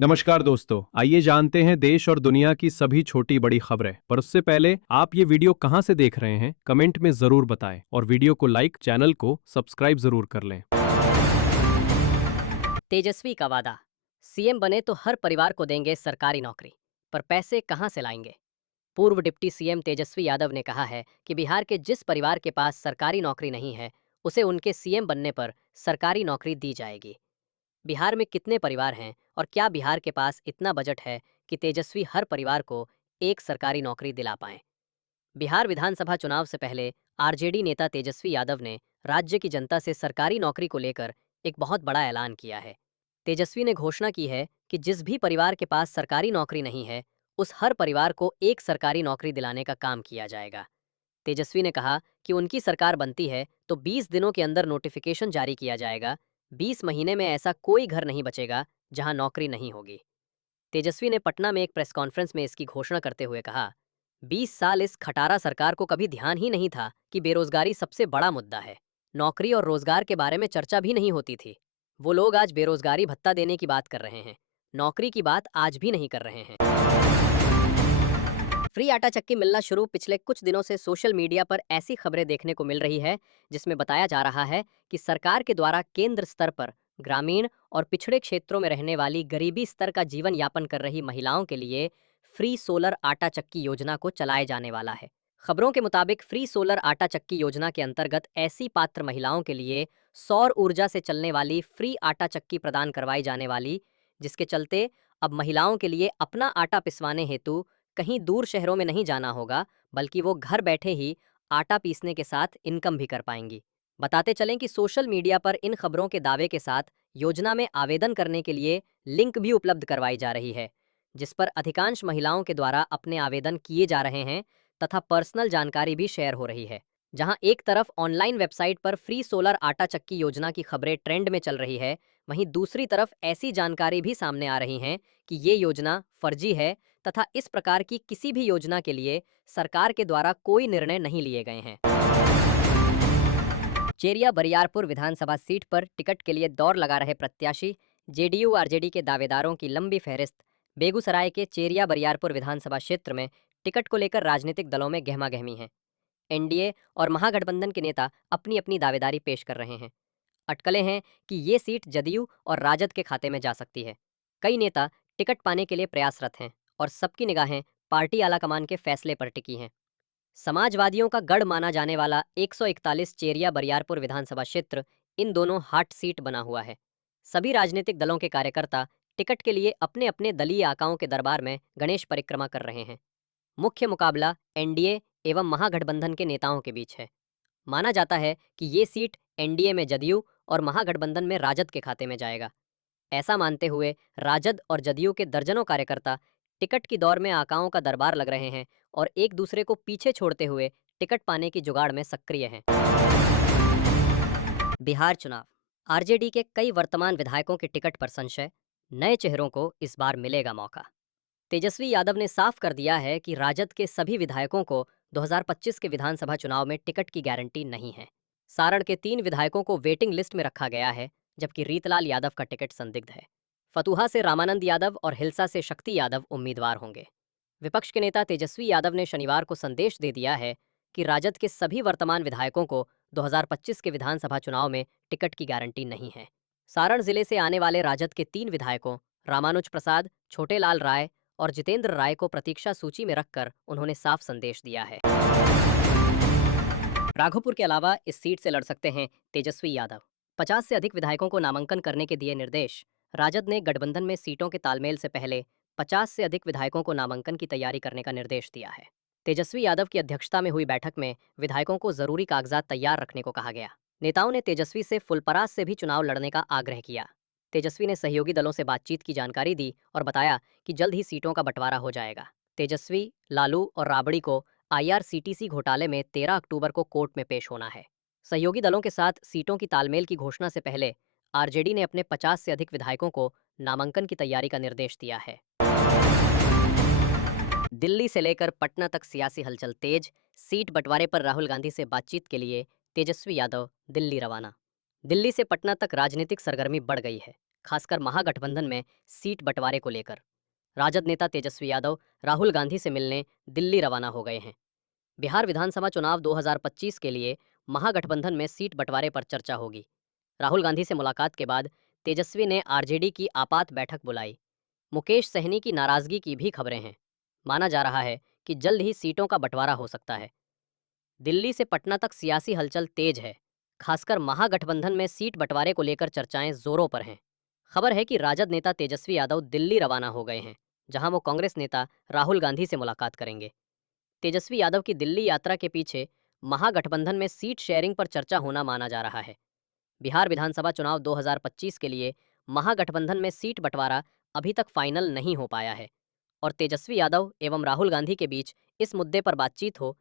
नमस्कार दोस्तों, आइए जानते हैं देश और दुनिया की सभी छोटी बड़ी खबरें। पर उससे पहले आप ये वीडियो कहां से देख रहे हैं, कमेंट में जरूर बताएं और वीडियो को लाइक, चैनल को सब्सक्राइब जरूर कर लें। तेजस्वी का वादा। सीएम बने तो हर परिवार को देंगे सरकारी नौकरी, पर पैसे कहां से लाएंगे? पूर्व डिप्टी सीएम तेजस्वी यादव ने कहा है कि बिहार के जिस परिवार के पास सरकारी नौकरी नहीं है, उसे उनके सीएम बनने पर सरकारी नौकरी दी जाएगी। बिहार में कितने परिवार हैं और क्या बिहार के पास इतना बजट है कि तेजस्वी हर परिवार को एक सरकारी नौकरी दिला पाएं? बिहार विधानसभा चुनाव से पहले आरजेडी नेता तेजस्वी यादव ने राज्य की जनता से सरकारी नौकरी को लेकर एक बहुत बड़ा ऐलान किया है। तेजस्वी ने घोषणा की है कि जिस भी परिवार के पास सरकारी नौकरी नहीं है, उस हर परिवार को एक सरकारी नौकरी दिलाने का काम किया जाएगा। तेजस्वी ने कहा कि उनकी सरकार बनती है तो 20 दिनों के अंदर नोटिफिकेशन जारी किया जाएगा। 20 महीने में ऐसा कोई घर नहीं बचेगा जहां नौकरी नहीं होगी। तेजस्वी ने पटना में एक प्रेस कॉन्फ्रेंस में इसकी घोषणा करते हुए कहा, 20 साल इस खटारा सरकार को कभी ध्यान ही नहीं था कि बेरोजगारी सबसे बड़ा मुद्दा है। नौकरी और रोजगार के बारे में चर्चा भी नहीं होती थी। वो लोग आज बेरोजगारी भत्ता देने की बात कर रहे हैं, नौकरी की बात आज भी नहीं कर रहे हैं। फ्री आटा चक्की मिलना शुरू। पिछले कुछ दिनों से सोशल मीडिया पर ऐसी खबरें देखने को मिल रही है जिसमें बताया जा रहा है कि सरकार के द्वारा केंद्र स्तर पर ग्रामीण और पिछड़े क्षेत्रों में रहने वाली गरीबी स्तर का जीवन यापन कर रही महिलाओं के लिए फ्री सोलर आटा चक्की योजना को चलाए जाने वाला है। खबरों के मुताबिक फ्री सोलर आटा चक्की योजना के अंतर्गत ऐसी पात्र महिलाओं के लिए सौर ऊर्जा से चलने वाली फ्री आटा चक्की प्रदान करवाई जाने वाली, जिसके चलते अब महिलाओं के लिए अपना आटा पिसवाने हेतु कहीं दूर शहरों में नहीं जाना होगा, बल्कि वो घर बैठे ही आटा पीसने के साथ इनकम भी कर पाएंगी। बताते चलें कि सोशल मीडिया पर इन खबरों के दावे के साथ योजना में आवेदन करने के लिए लिंक भी उपलब्ध करवाई जा रही है, जिस पर अधिकांश महिलाओं के द्वारा अपने आवेदन किए जा रहे हैं तथा पर्सनल जानकारी भी शेयर हो रही है। जहां एक तरफ ऑनलाइन वेबसाइट पर फ्री सोलर आटा चक्की योजना की खबरें ट्रेंड में चल रही है, वहीं दूसरी तरफ ऐसी जानकारी भी सामने आ रही हैं कि ये योजना फर्जी है तथा इस प्रकार की किसी भी योजना के लिए सरकार के द्वारा कोई निर्णय नहीं लिए गए हैं। चेरिया बरियारपुर विधानसभा सीट पर टिकट के लिए दौड़ लगा रहे प्रत्याशी, जेडीयू आरजेडी के दावेदारों की लंबी फहरिस्त। बेगूसराय के चेरिया बरियारपुर विधानसभा क्षेत्र में टिकट को लेकर राजनीतिक दलों में गहमा गहमी है। एनडीए और महागठबंधन के नेता अपनी अपनी दावेदारी पेश कर रहे हैं। अटकलें हैं कि ये सीट जदयू और राजद के खाते में जा सकती है। कई नेता टिकट पाने के लिए प्रयासरत हैं और सबकी निगाहें पार्टी आलाकमान के फैसले पर टिकी हैं। समाजवादियों का गढ़ माना जाने वाला 141 चेरिया बरियारपुर विधानसभा क्षेत्र इन दोनों हॉट सीट बना हुआ है। सभी राजनीतिक दलों के कार्यकर्ता टिकट के लिए अपने अपने दलीय आकाओं के दरबार में गणेश परिक्रमा कर रहे हैं। मुख्य मुकाबला एनडीए एवं महागठबंधन के नेताओं के बीच है। माना जाता है कि ये सीट एनडीए में जदयू और महागठबंधन में राजद के खाते में जाएगा। ऐसा मानते हुए राजद और जदयू के दर्जनों कार्यकर्ता टिकट की दौड़ में आकाओं का दरबार लग रहे हैं और एक दूसरे को पीछे छोड़ते हुए टिकट पाने की जुगाड़ में सक्रिय हैं। बिहार चुनाव। आरजेडी के कई वर्तमान विधायकों के टिकट पर संशय, नए चेहरों को इस बार मिलेगा मौका। तेजस्वी यादव ने साफ कर दिया है कि राजद के सभी विधायकों को 2025 के विधानसभा चुनाव में टिकट की गारंटी नहीं है। सारण के 3 विधायकों को वेटिंग लिस्ट में रखा गया है, जबकि रीतलाल यादव का टिकट संदिग्ध है। फतुहा से रामानंद यादव और हिलसा से शक्ति यादव उम्मीदवार होंगे। विपक्ष के नेता तेजस्वी यादव ने शनिवार को संदेश दे दिया है कि राजद के सभी वर्तमान विधायकों को 2025 के विधानसभा चुनाव में टिकट की गारंटी नहीं है। सारण जिले से आने वाले राजद के 3 विधायकों रामानुज प्रसाद, छोटे लाल राय और जितेंद्र राय को प्रतीक्षा सूची में रखकर उन्होंने साफ संदेश दिया है। राघोपुर के अलावा इस सीट से लड़ सकते हैं तेजस्वी यादव। 50 से अधिक विधायकों को नामांकन करने के दिए निर्देश। राजद ने गठबंधन में सीटों के तालमेल से पहले 50 से अधिक विधायकों को नामांकन की तैयारी करने का निर्देश दिया है। तेजस्वी यादव की अध्यक्षता में हुई बैठक में विधायकों को जरूरी कागजात तैयार रखने को कहा गया। नेताओं ने तेजस्वी से फुलपरास से भी चुनाव लड़ने का आग्रह किया। तेजस्वी ने सहयोगी दलों से बातचीत की जानकारी दी और बताया कि जल्द ही सीटों का बंटवारा हो जाएगा। तेजस्वी, लालू और राबड़ी को आईआरसीटीसी घोटाले में 13 अक्टूबर को कोर्ट में पेश होना है। सहयोगी दलों के साथ सीटों की तालमेल की घोषणा से पहले आरजेडी ने अपने 50 से अधिक विधायकों को नामांकन की तैयारी का निर्देश दिया है। दिल्ली से लेकर पटना तक सियासी हलचल तेज। सीट बंटवारे पर राहुल गांधी से बातचीत के लिए तेजस्वी यादव दिल्ली रवाना। दिल्ली से पटना तक राजनीतिक सरगर्मी बढ़ गई है। खासकर महागठबंधन में सीट बंटवारे को लेकर। राजद नेता तेजस्वी यादव राहुल गांधी से मिलने दिल्ली रवाना हो गए हैं। बिहार विधानसभा चुनाव 2025 के लिए महागठबंधन में सीट बंटवारे पर चर्चा होगी। राहुल गांधी से मुलाकात के बाद तेजस्वी ने आरजेडी की आपात बैठक बुलाई। मुकेश सहनी की नाराजगी की भी खबरें हैं। माना जा रहा है कि जल्द ही सीटों का बंटवारा हो सकता है। दिल्ली से पटना तक सियासी हलचल तेज है। खासकर महागठबंधन में सीट बंटवारे को लेकर चर्चाएं जोरों पर हैं। खबर है कि राजद नेता तेजस्वी यादव दिल्ली रवाना हो गए हैं, जहां वो कांग्रेस नेता राहुल गांधी से मुलाकात करेंगे। तेजस्वी यादव की दिल्ली यात्रा के पीछे महागठबंधन में सीट शेयरिंग पर चर्चा होना माना जा रहा है। बिहार विधानसभा चुनाव 2025 के लिए महागठबंधन में सीट बंटवारा अभी तक फाइनल नहीं हो पाया है और तेजस्वी यादव एवं राहुल गांधी के बीच इस मुद्दे पर बातचीत हो